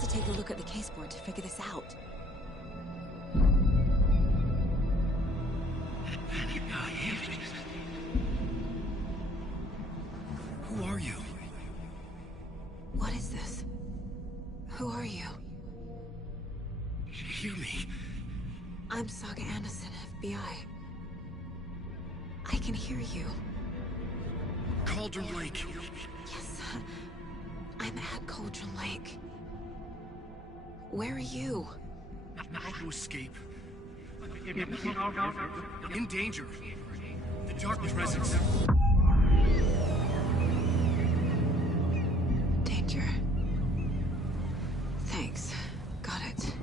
have to take a look at the caseboard to figure this out. Who are you? What is this? Who are you? Hear me. I'm Saga Anderson, FBI. I can hear you. Cauldron Lake. Yes, I'm at Cauldron Lake. Where are you? How to escape. In danger. The Dark Presence. Danger. Thanks. Got it.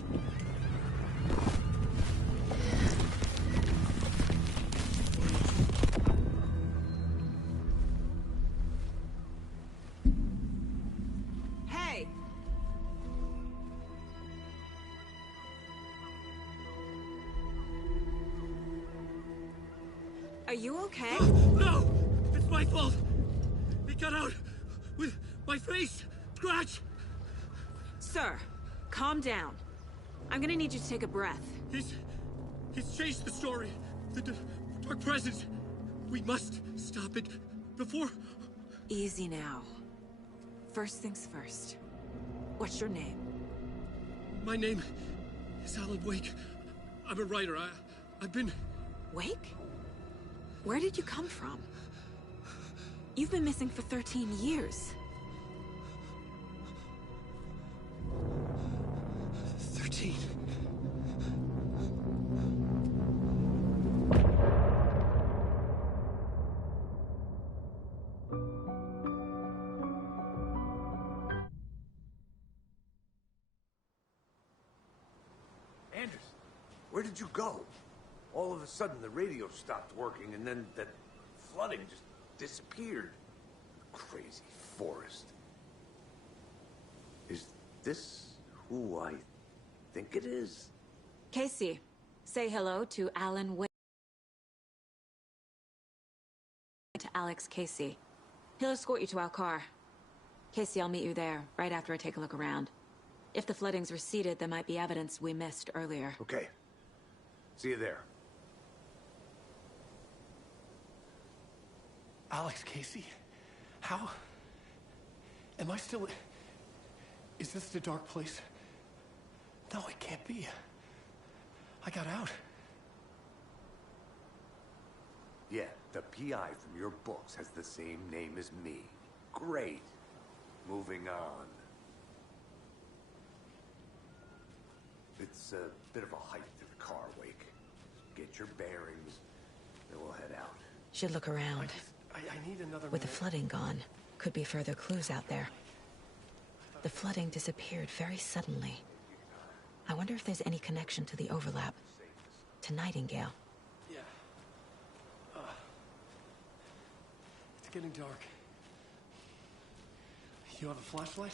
Hey! Are you okay? No! It's my fault! It got out with my face! Scratch! Sir, calm down. I'm gonna need you to take a breath. He's changed the story. The Dark Presence. We must stop it before... Easy now. First things first. What's your name? My name is Alan Wake. I'm a writer. I've been... Wake? Where did you come from? You've been missing for 13 years. 13. Anderson, where did you go? All of a sudden the radio stopped working and then that flooding just disappeared. Crazy forest. Is this who I think it is? Casey, say hello to Alan Wake. To Alex Casey. He'll escort you to our car. Casey, I'll meet you there, right after I take a look around. If the flooding's receded, there might be evidence we missed earlier. Okay. See you there. Alex Casey? How? Am I still... Is this the dark place? No, it can't be. I got out. Yeah, the PI from your books has the same name as me. Great. Moving on. It's a bit of a hike to the car, Wake. Get your bearings, then we'll head out. Should look around. I need another With the minute. flooding gone, could be further clues out there. The flooding disappeared very suddenly. I wonder if there's any connection to the overlap. To Nightingale. Yeah. It's getting dark. You have a flashlight?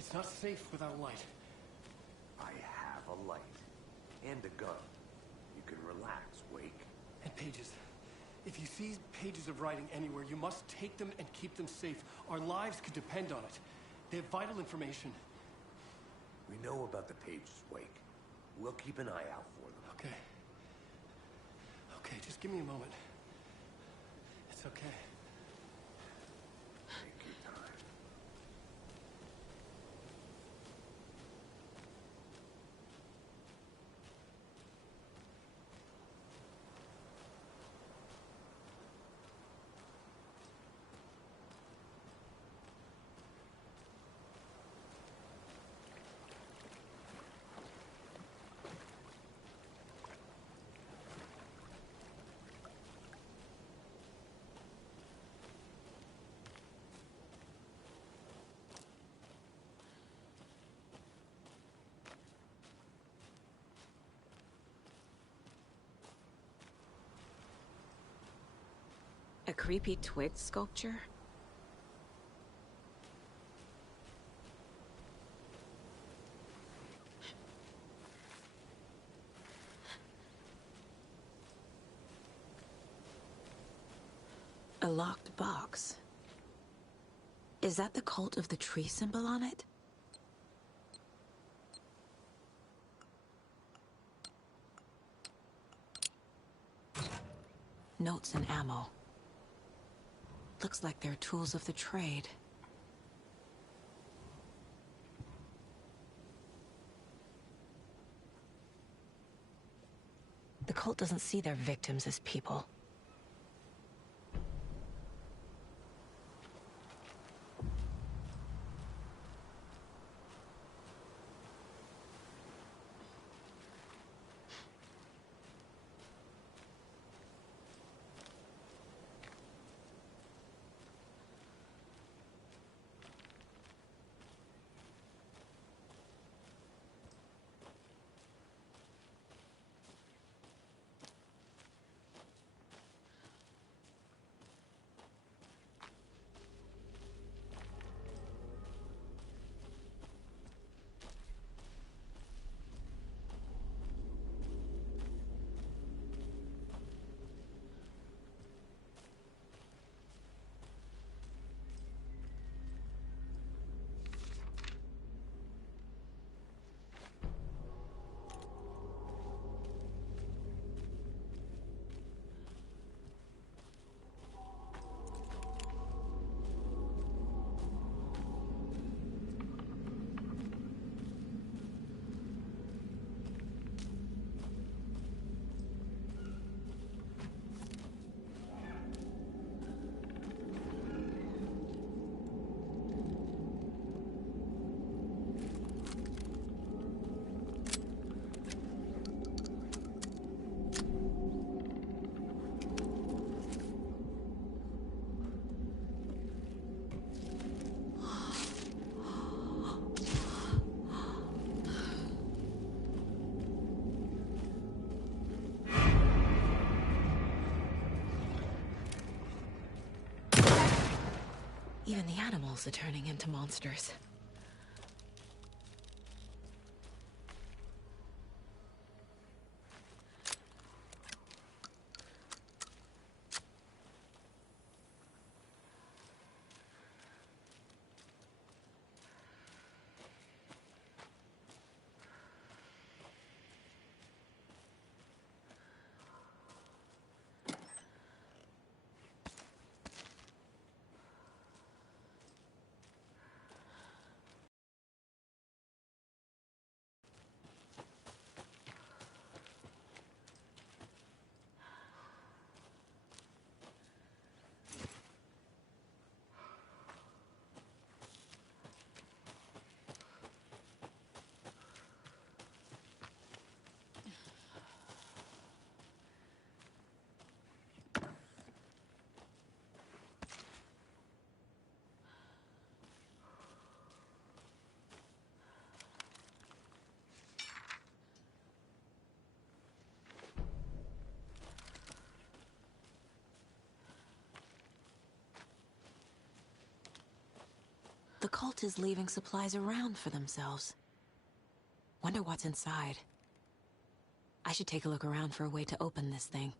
It's not safe without light. I have a light. And a gun. You can relax, Wake. And pages. If you see pages of writing anywhere, you must take them and keep them safe. Our lives could depend on it. They have vital information. We know about the pages, Wake. We'll keep an eye out for them. Okay. Okay, just give me a moment. It's okay. Take your time. A creepy twig sculpture? A locked box. Is that the cult of the tree symbol on it? notes and ammo. Looks like they're tools of the trade. The cult doesn't see their victims as people. Even the animals are turning into monsters. The cult is leaving supplies around for themselves. Wonder what's inside. I should take a look around for a way to open this thing.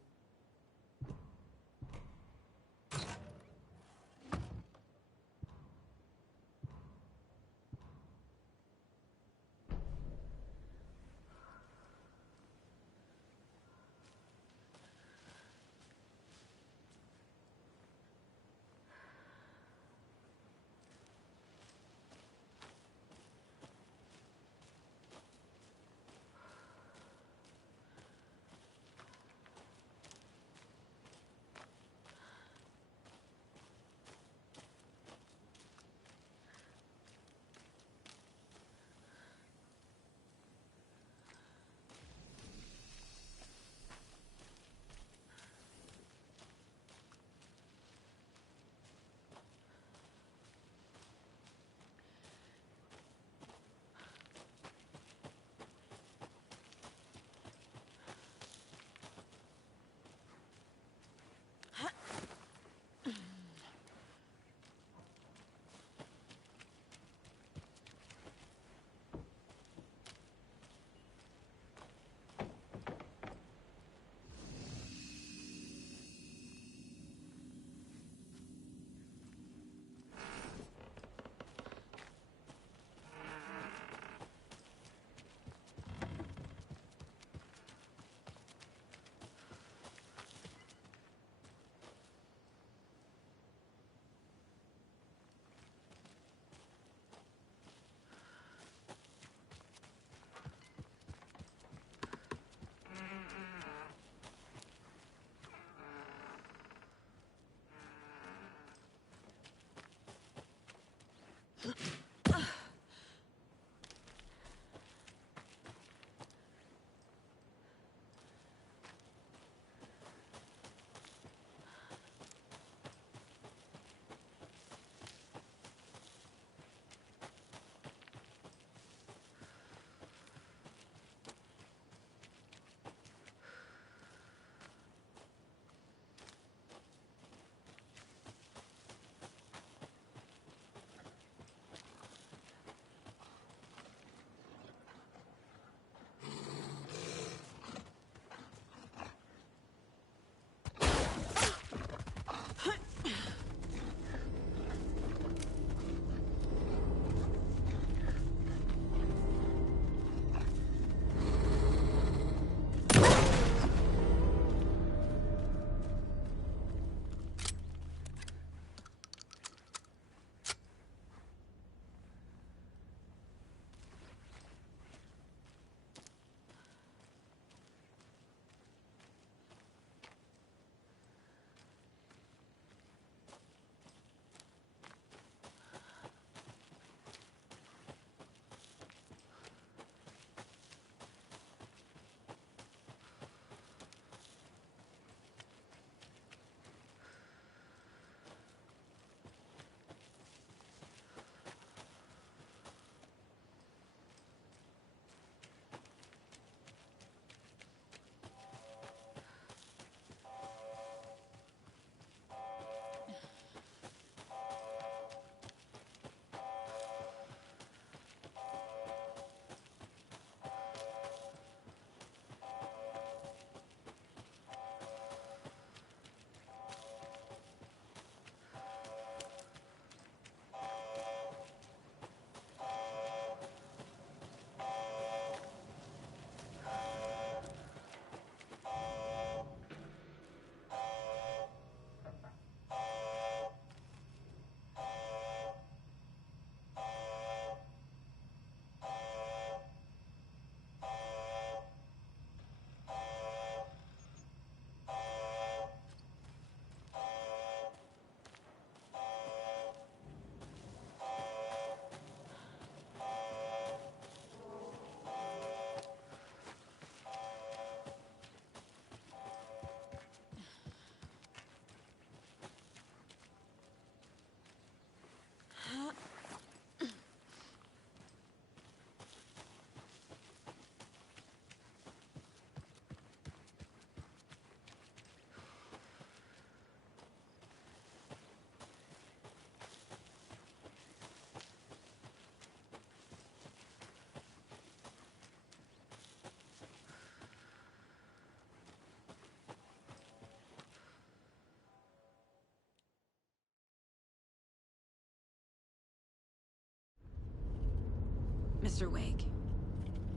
Mr. Wake,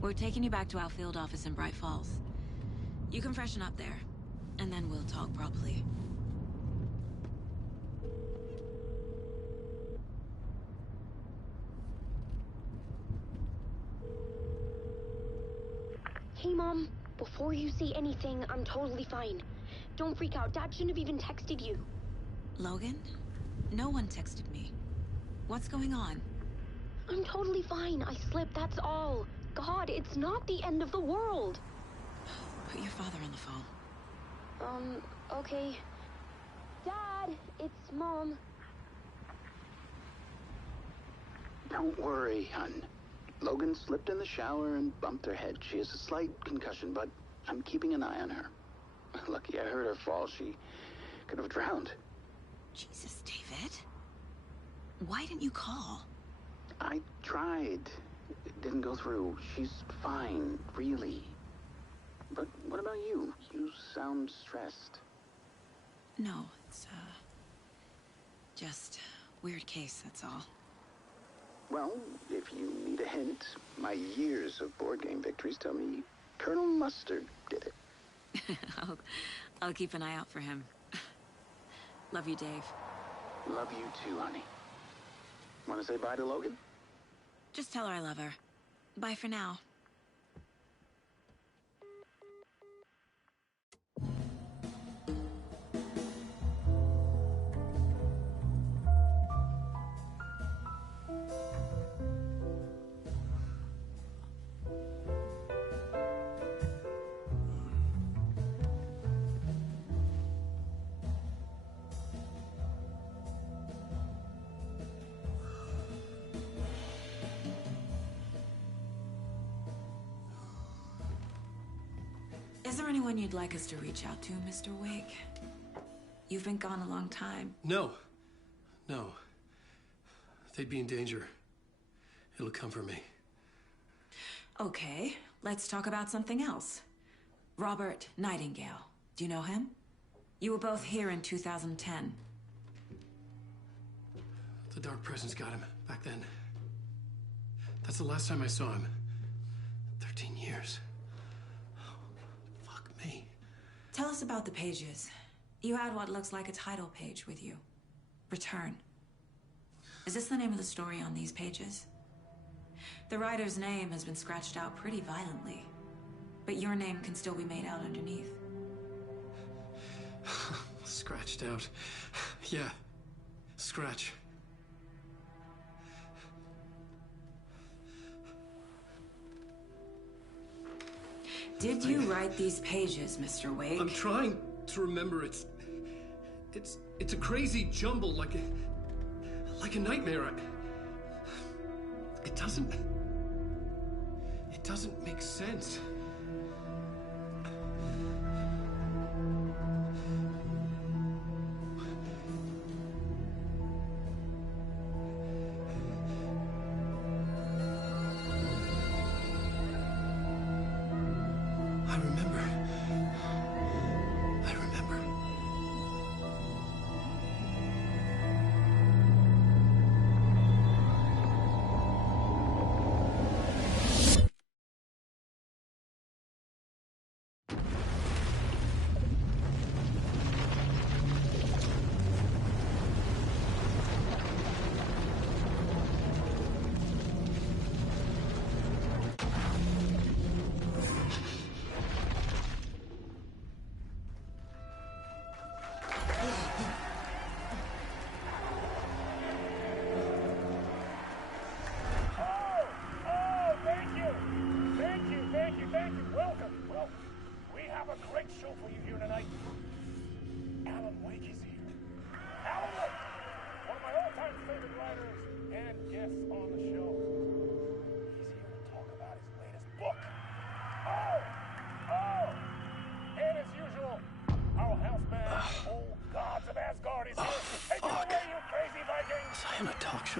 we're taking you back to our field office in Bright Falls. You can freshen up there, and then we'll talk properly. Hey, Mom. Before you say anything, I'm totally fine. Don't freak out. Dad shouldn't have even texted you. Logan? No one texted me. What's going on? I'm totally fine. I slipped, that's all. God, it's not the end of the world. Put your father on the phone. Okay. Dad, it's Mom. Don't worry, hun. Logan slipped in the shower and bumped her head. She has a slight concussion, but I'm keeping an eye on her. Lucky I heard her fall. She could have drowned. Jesus, David. Why didn't you call? I tried. It didn't go through. She's fine, really. But what about you? You sound stressed. No, it's, just weird case, that's all. Well, if you need a hint, my years of board game victories tell me Colonel Mustard did it. I'll keep an eye out for him. Love you, Dave. Love you too, honey. Want to say bye to Logan? Just tell her I love her. Bye for now. Is there anyone you'd like us to reach out to, Mr. Wake? You've been gone a long time. No. No. They'd be in danger. It'll come for me. Okay, let's talk about something else. Robert Nightingale. Do you know him? You were both here in 2010. The Dark Presence got him back then. That's the last time I saw him. 13 years. Oh, fuck me. Tell us about the pages. You had what looks like a title page with you. Return. Is this the name of the story on these pages? The writer's name has been scratched out pretty violently, but your name can still be made out underneath. Scratched out. Yeah. Scratch. Did you write these pages, Mr. Wake? I'm trying to remember. It's a crazy jumble, like a nightmare. It doesn't make sense. I remember.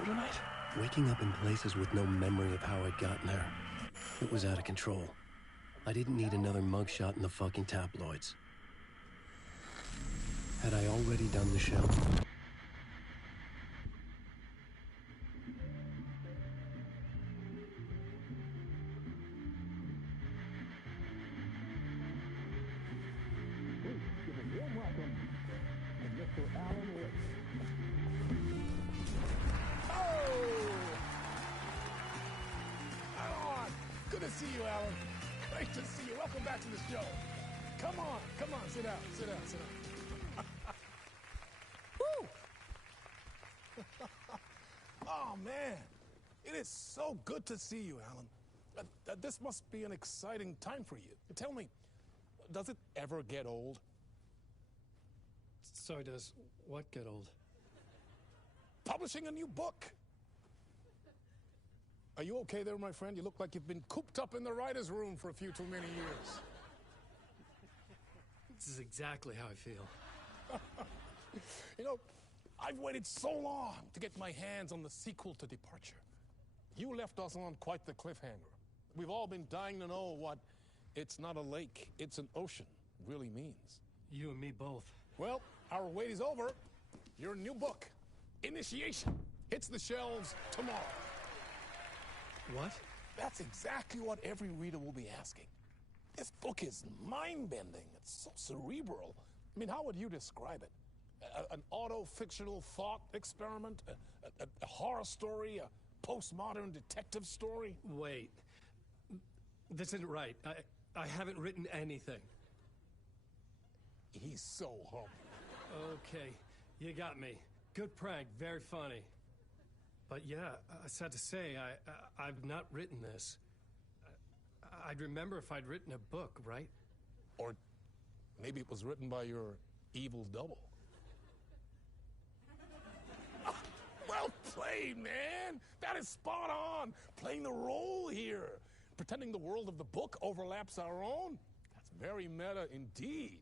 Tonight? Waking up in places with no memory of how I'd gotten there. It was out of control. I didn't need another mugshot in the fucking tabloids. Had I already done the show? Good to see you, Alan. Great to see you. Welcome back to the show. Come on, sit down. Woo! Oh, man. It is so good to see you, Alan. This must be an exciting time for you. Tell me, does it ever get old? Sorry, does what get old? Publishing a new book. Are you okay there, my friend? You look like you've been cooped up in the writer's room for a few too many years. This is exactly how I feel. You know, I've waited so long to get my hands on the sequel to Departure. You left us on quite the cliffhanger. We've all been dying to know what "it's not a lake, it's an ocean" really means. You and me both. Well, our wait is over. Your new book, Initiation, hits the shelves tomorrow. What? That's exactly what every reader will be asking. This book is mind-bending. It's so cerebral. I mean, how would you describe it? An auto-fictional thought experiment? A horror story? A postmodern detective story? Wait. This isn't right. I haven't written anything. He's so humble. Okay, you got me. Good prank, very funny. But yeah, sad to say, I've not written this. I'd remember if I'd written a book, right? Or maybe it was written by your evil double. Well played, man! That is spot on! Playing the role here. Pretending the world of the book overlaps our own. Very meta indeed.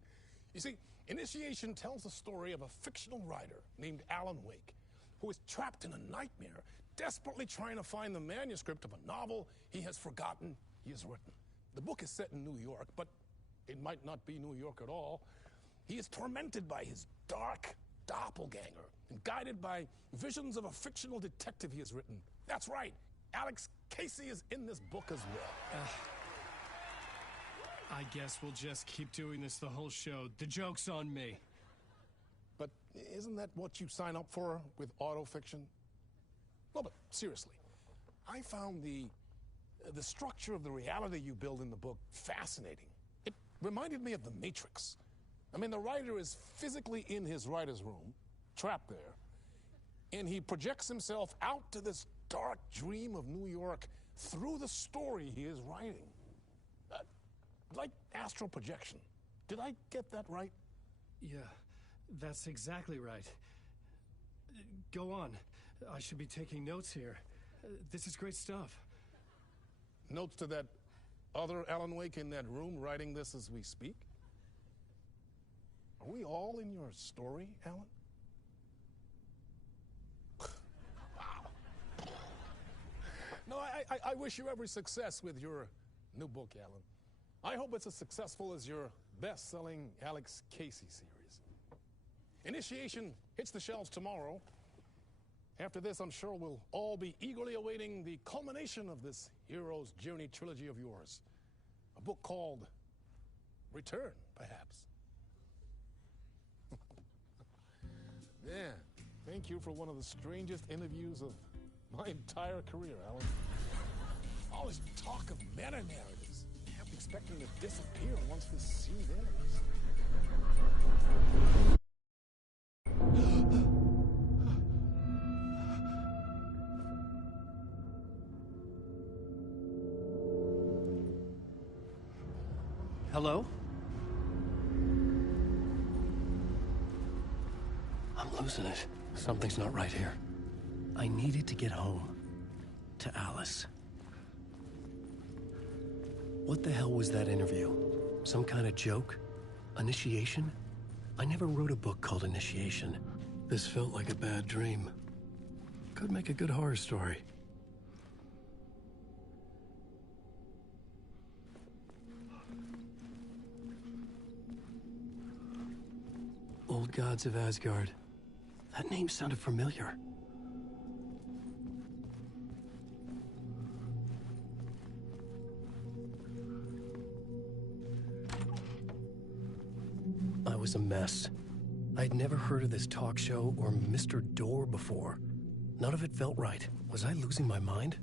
You see, Initiation tells the story of a fictional writer named Alan Wake, who is trapped in a nightmare, desperately trying to find the manuscript of a novel he has forgotten he has written. The book is set in New York, but it might not be New York at all. He is tormented by his dark doppelganger and guided by visions of a fictional detective he has written. That's right, Alex Casey is in this book as well. I guess we'll just keep doing this the whole show. The joke's on me. But isn't that what you sign up for with autofiction? No, but seriously, I found the structure of the reality you build in the book fascinating. It reminded me of The Matrix. I mean, the writer is physically in his writer's room, trapped there, and he projects himself out to this dark dream of New York through the story he is writing. Like astral projection. Did I get that right? Yeah, that's exactly right. Go on. I should be taking notes here. This is great stuff. Notes to that other Alan Wake in that room writing this as we speak? Are we all in your story, Alan? Wow. No, I wish you every success with your new book, Alan. I hope it's as successful as your best-selling Alex Casey series. Initiation hits the shelves tomorrow. After this, I'm sure we'll all be eagerly awaiting the culmination of this hero's journey trilogy of yours. A book called Return, perhaps. Yeah, thank you for one of the strangest interviews of my entire career, Alan. All this talk of meta-narratives. Kept expecting to disappear once this scene ends. Hello? I'm losing it. Something's not right here. I needed to get home. To Alice. What the hell was that interview? Some kind of joke? Initiation? I never wrote a book called Initiation. This felt like a bad dream. Could make a good horror story. Old Gods of Asgard. That name sounded familiar. I was a mess. I'd never heard of this talk show or Mr. Door before. None of it felt right. Was I losing my mind?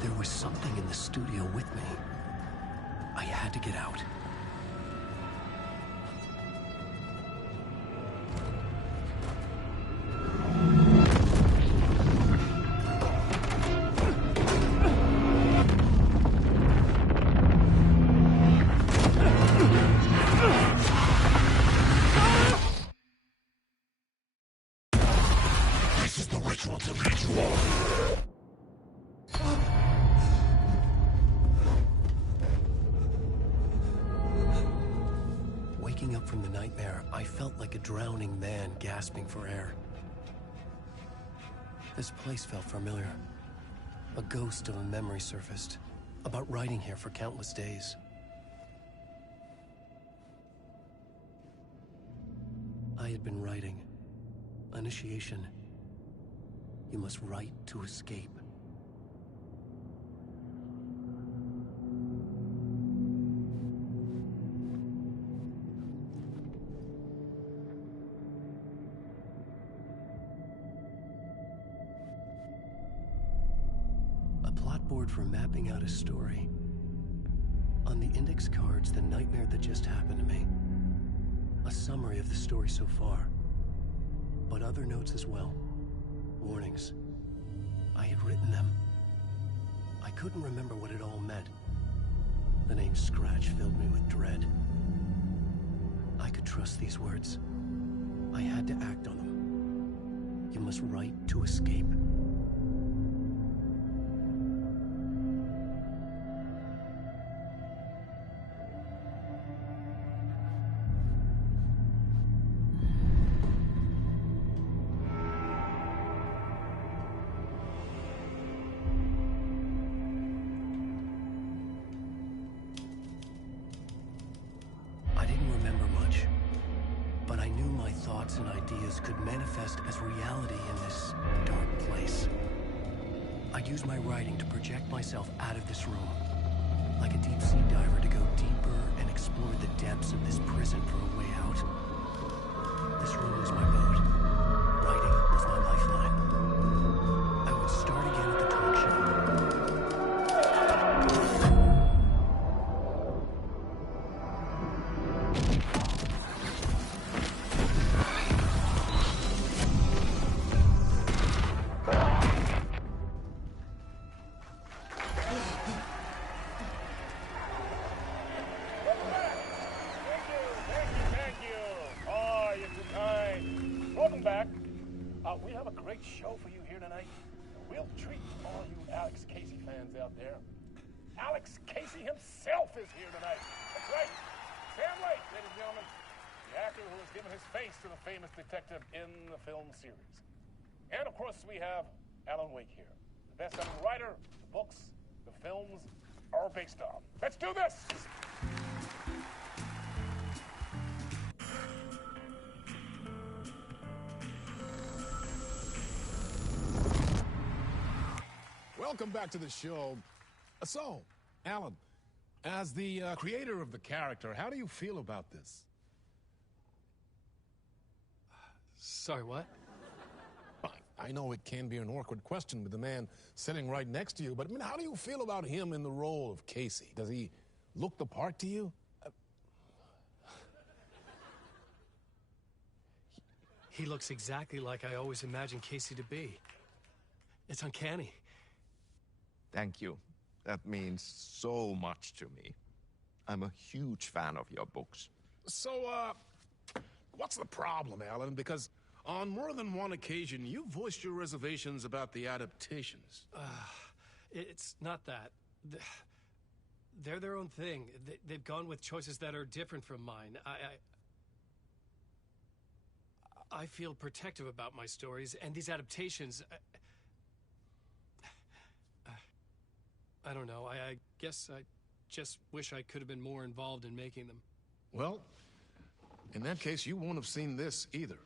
There was something in the studio with me. I had to get out. This is the ritual to make you all. Waking up from the nightmare, I felt like a drowning man gasping for air. This place felt familiar. A ghost of a memory surfaced. about writing here for countless days. I had been writing. Initiation. You must write to escape. A plot board for mapping out a story. On the index cards, the nightmare that just happened to me. A summary of the story so far. But other notes as well. Warnings. I had written them. I couldn't remember what it all meant. The name Scratch filled me with dread. I could trust these words. I had to act on them. You must write to escape. I didn't remember much, but I knew my thoughts and ideas could manifest as reality in this dark place. I'd use my writing to project myself out of this room, like a deep-sea diver to go deeper and explore the depths of this prison for a way out. This room was my boat. Writing was my lifeline. I would start again at the talk show. Thank you. Oh, you're too kind. Welcome back. We have a great show for you here tonight. A real treat to all you Alex Casey fans out there. Alex Casey himself is here tonight. That's right. Sam Lake, ladies and gentlemen. The actor who has given his face to the famous detective in the film series. And of course, we have Alan Wake here. The best-selling writer, the books, the films are based on. Let's do this! Welcome back to the show. So, Alan, as the creator of the character, how do you feel about this? Sorry, what? I know it can be an awkward question with the man sitting right next to you, but I mean, how do you feel about him in the role of Casey? Does he look the part to you? He looks exactly like I always imagined Casey to be. It's uncanny. Thank you. That means so much to me. I'm a huge fan of your books. So, what's the problem, Alan? Because on more than one occasion, you voiced your reservations about the adaptations. It's not that. They're their own thing. They've gone with choices that are different from mine. I feel protective about my stories, and these adaptations... I don't know. I guess I just wish I could have been more involved in making them. Well, in that case, you won't have seen this either.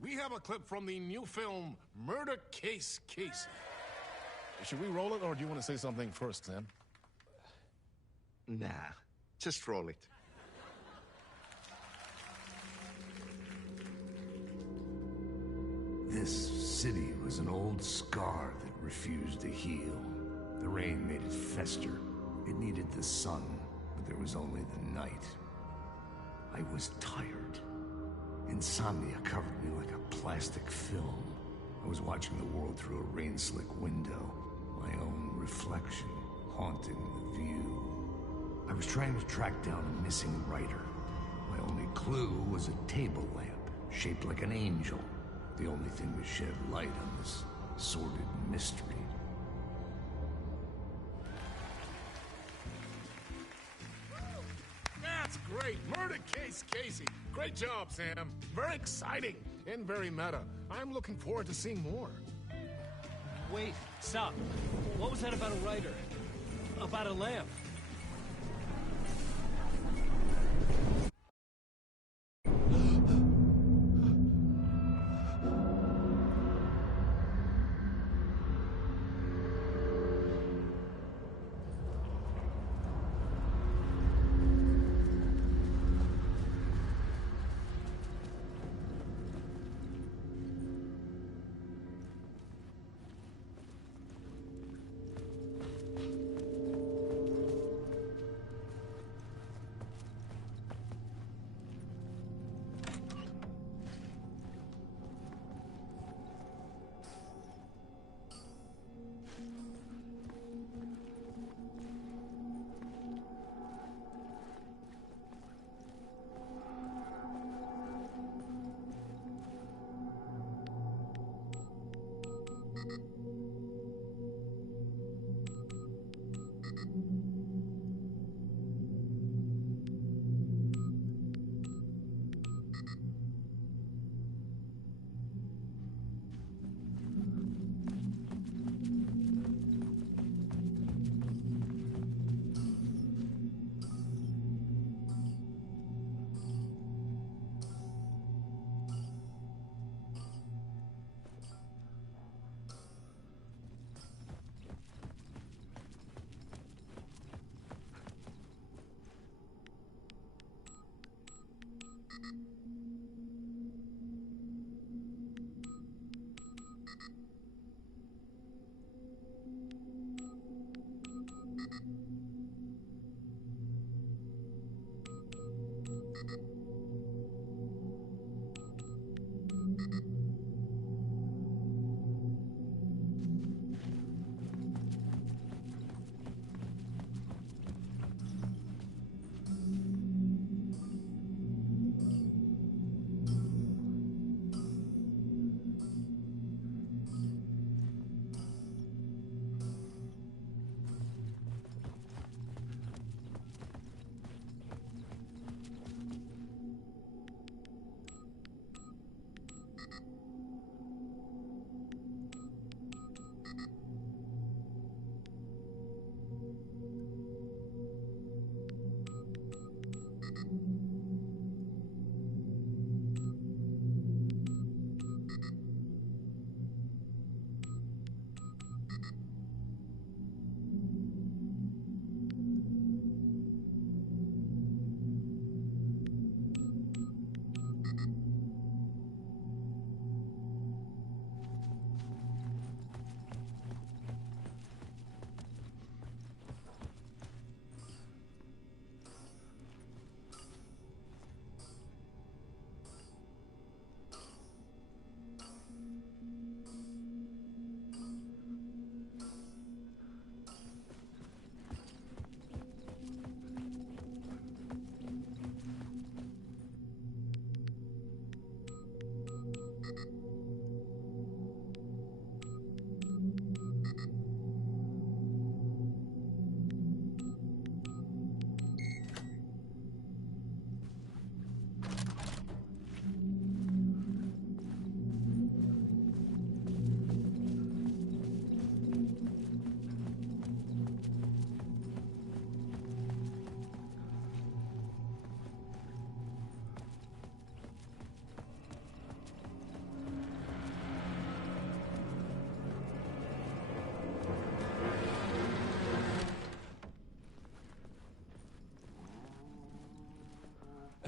We have a clip from the new film, Murder Case Casey. Should we roll it, or do you want to say something first, Sam? Nah, just roll it. This city was an old scar that refused to heal. The rain made it fester. It needed the sun, but there was only the night. I was tired. Insomnia covered me like a plastic film. I was watching the world through a rain-slick window, my own reflection haunting the view. I was trying to track down a missing writer. My only clue was a table lamp, shaped like an angel. The only thing to shed light on this sordid mystery. That's great! Murder Case Casey! Great job, Sam. Very exciting and very meta. I'm looking forward to seeing more. Wait, stop. What was that about a writer? About a lamp.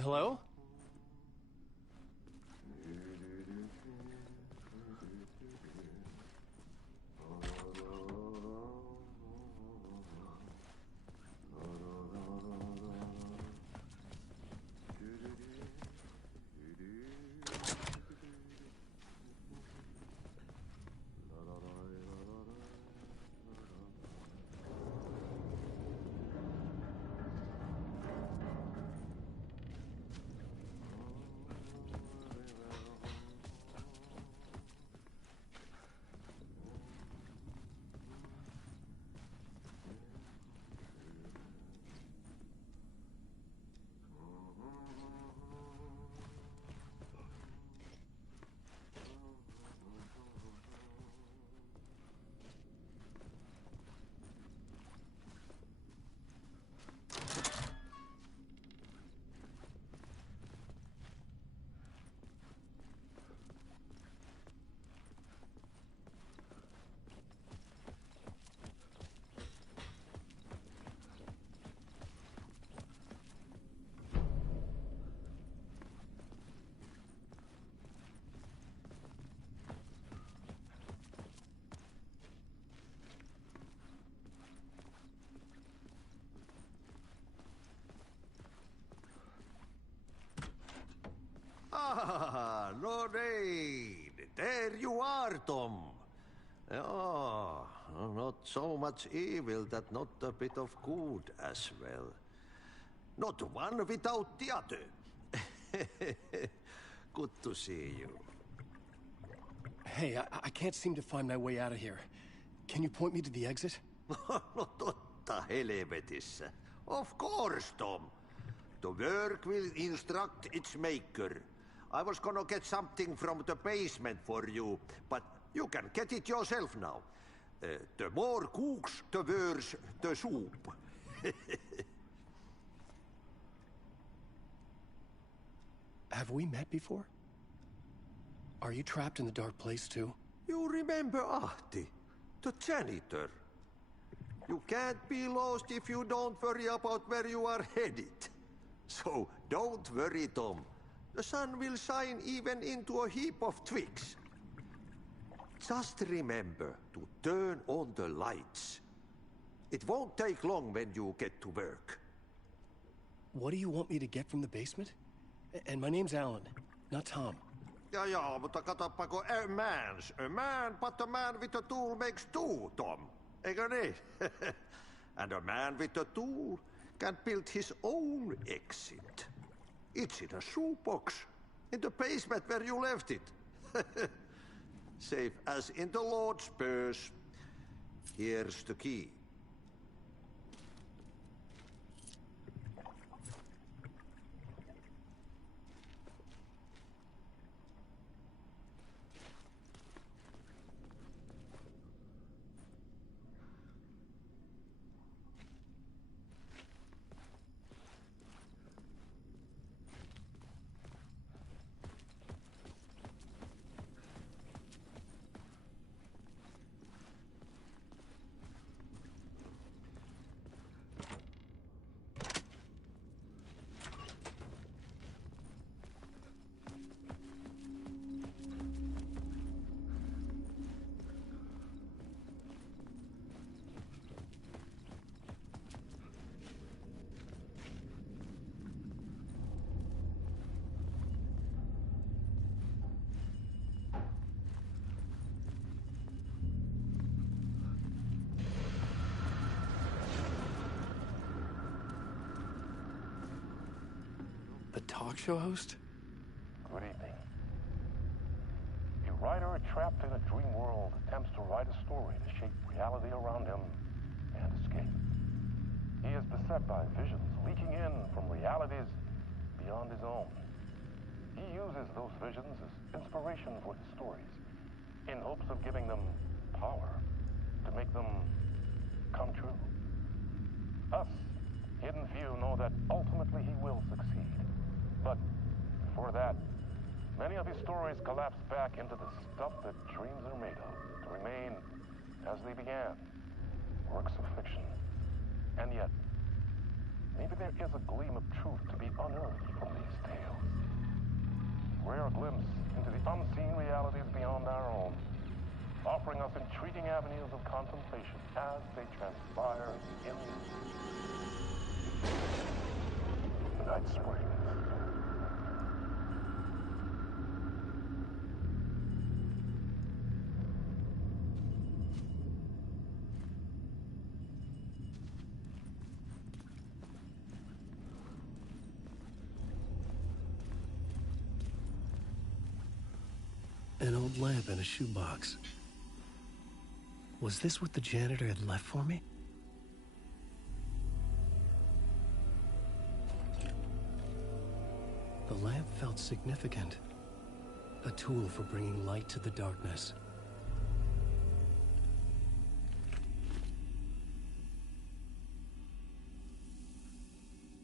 Hello? Not so much evil that not a bit of good as well. Not one without the other. Good to see you. Hey, I can't seem to find my way out of here. Can you point me to the exit? No totta helvetissä. Of course, Tom. The work will instruct its maker. I was gonna get something from the basement for you, but you can get it yourself now. The more cooks, the worse the soup. Have we met before? Are you trapped in the dark place too? You remember Ahti, the janitor. You can't be lost if you don't worry about where you are headed. So don't worry, Tom. The sun will shine even into a heap of twigs. Just remember to turn on the lights. It won't take long when you get to work. What do you want me to get from the basement? And my name's Alan, not Tom. Ja, mutta katoppa kun a man, but a man with a tool makes two, Tom. Eikö niin? And a man with a tool can build his own exit. It's in a shoebox, in the basement where you left it. Safe as in the Lord's purse. Here's the key. The talk show host? Good evening. A writer trapped in a dream world attempts to write a story to shape reality around him and escape. He is beset by visions leaking in from realities beyond his own. He uses those visions as inspiration for his stories, in hopes of giving them power to make them come true. Us, Hidden Few, know that ultimately he will succeed. But before that, many of his stories collapse back into the stuff that dreams are made of, to remain as they began, works of fiction. And yet, maybe there is a gleam of truth to be unearthed from these tales. Rare glimpse into the unseen realities beyond our own, offering us intriguing avenues of contemplation as they transpire in the night spring. An old lamp in a shoebox. Was this what the janitor had left for me? The lamp felt significant. A tool for bringing light to the darkness.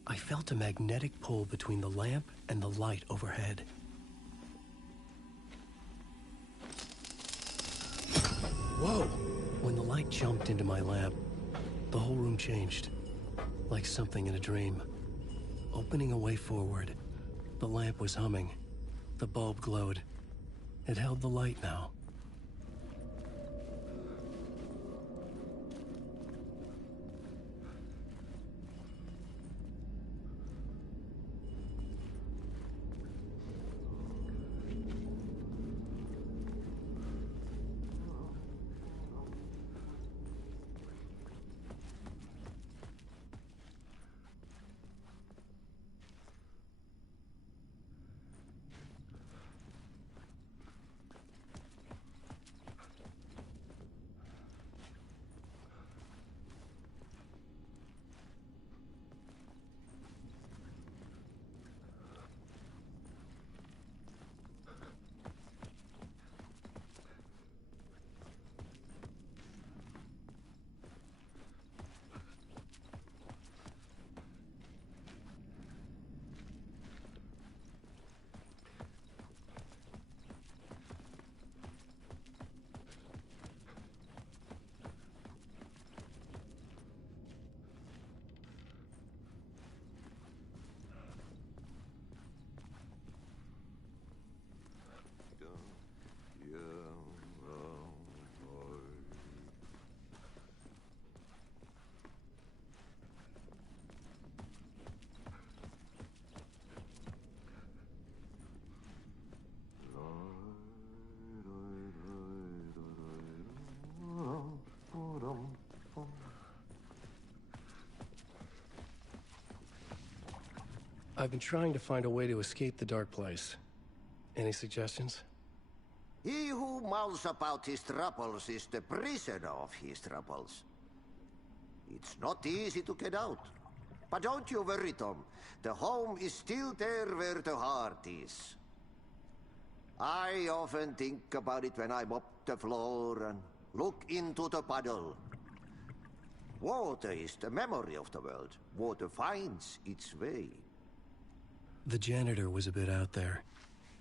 I felt a magnetic pull between the lamp and the light overhead. Whoa! When the light jumped into my lamp, the whole room changed, like something in a dream. Opening a way forward, the lamp was humming. The bulb glowed. It held the light now. I've been trying to find a way to escape the dark place. Any suggestions? He who mouths about his troubles is the prisoner of his troubles. It's not easy to get out. But don't you worry, Tom. The home is still there where the heart is. I often think about it when I mop the floor and look into the puddle. Water is the memory of the world. Water finds its way. The janitor was a bit out there,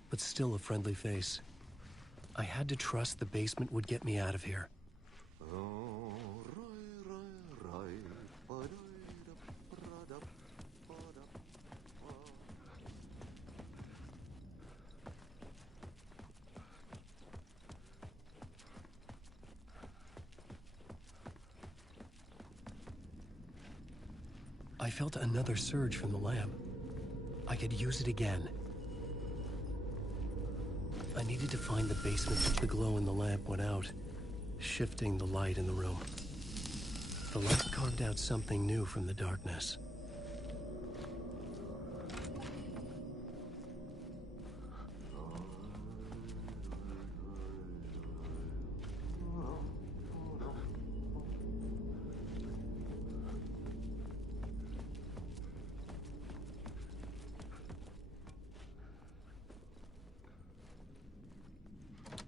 but still a friendly face. I had to trust the basement would get me out of here. I felt another surge from the lamp. I could use it again. I needed to find the basement. The glow in the lamp went out, shifting the light in the room. The light carved out something new from the darkness.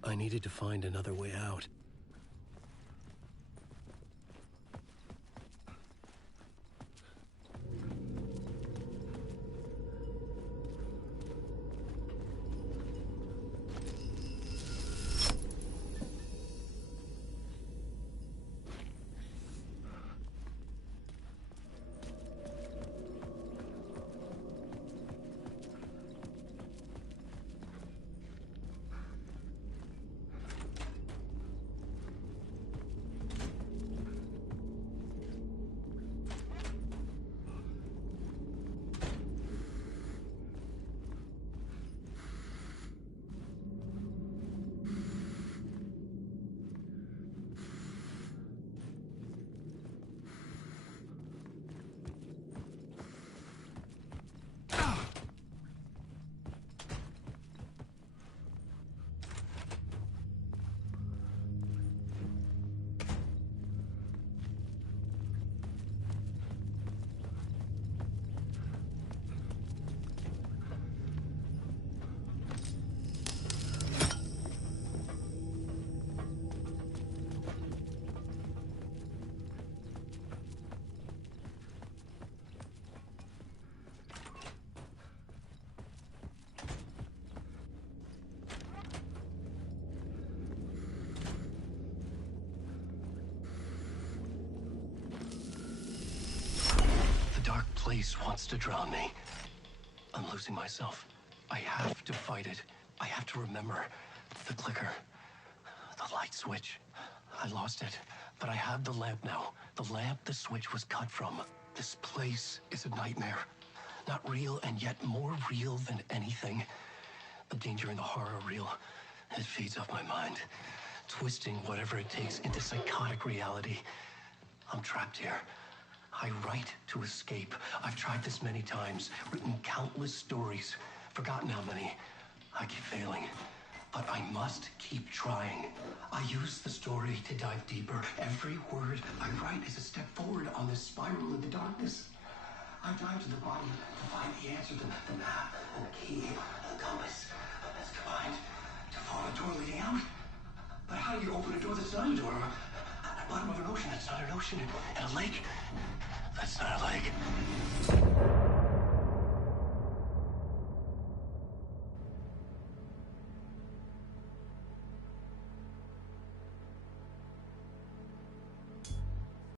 I needed to find another way out. Place wants to drown me. I'm losing myself. I have to fight it. I have to remember. The clicker. The light switch. I lost it. But I have the lamp now. The lamp the switch was cut from. This place is a nightmare. Not real, and yet more real than anything. The danger and the horror are real. It feeds off my mind. Twisting whatever it takes into psychotic reality. I'm trapped here. I write to escape. I've tried this many times, written countless stories, forgotten how many. I keep failing, but I must keep trying. I use the story to dive deeper. Every word I write is a step forward on this spiral in the darkness. I dive to the body to find the answer, the map, and the key, and the compass. It's combined to form a door leading out. But how do you open a door that's not a door? At the bottom of an ocean that's not an ocean, and a lake that's not a lake.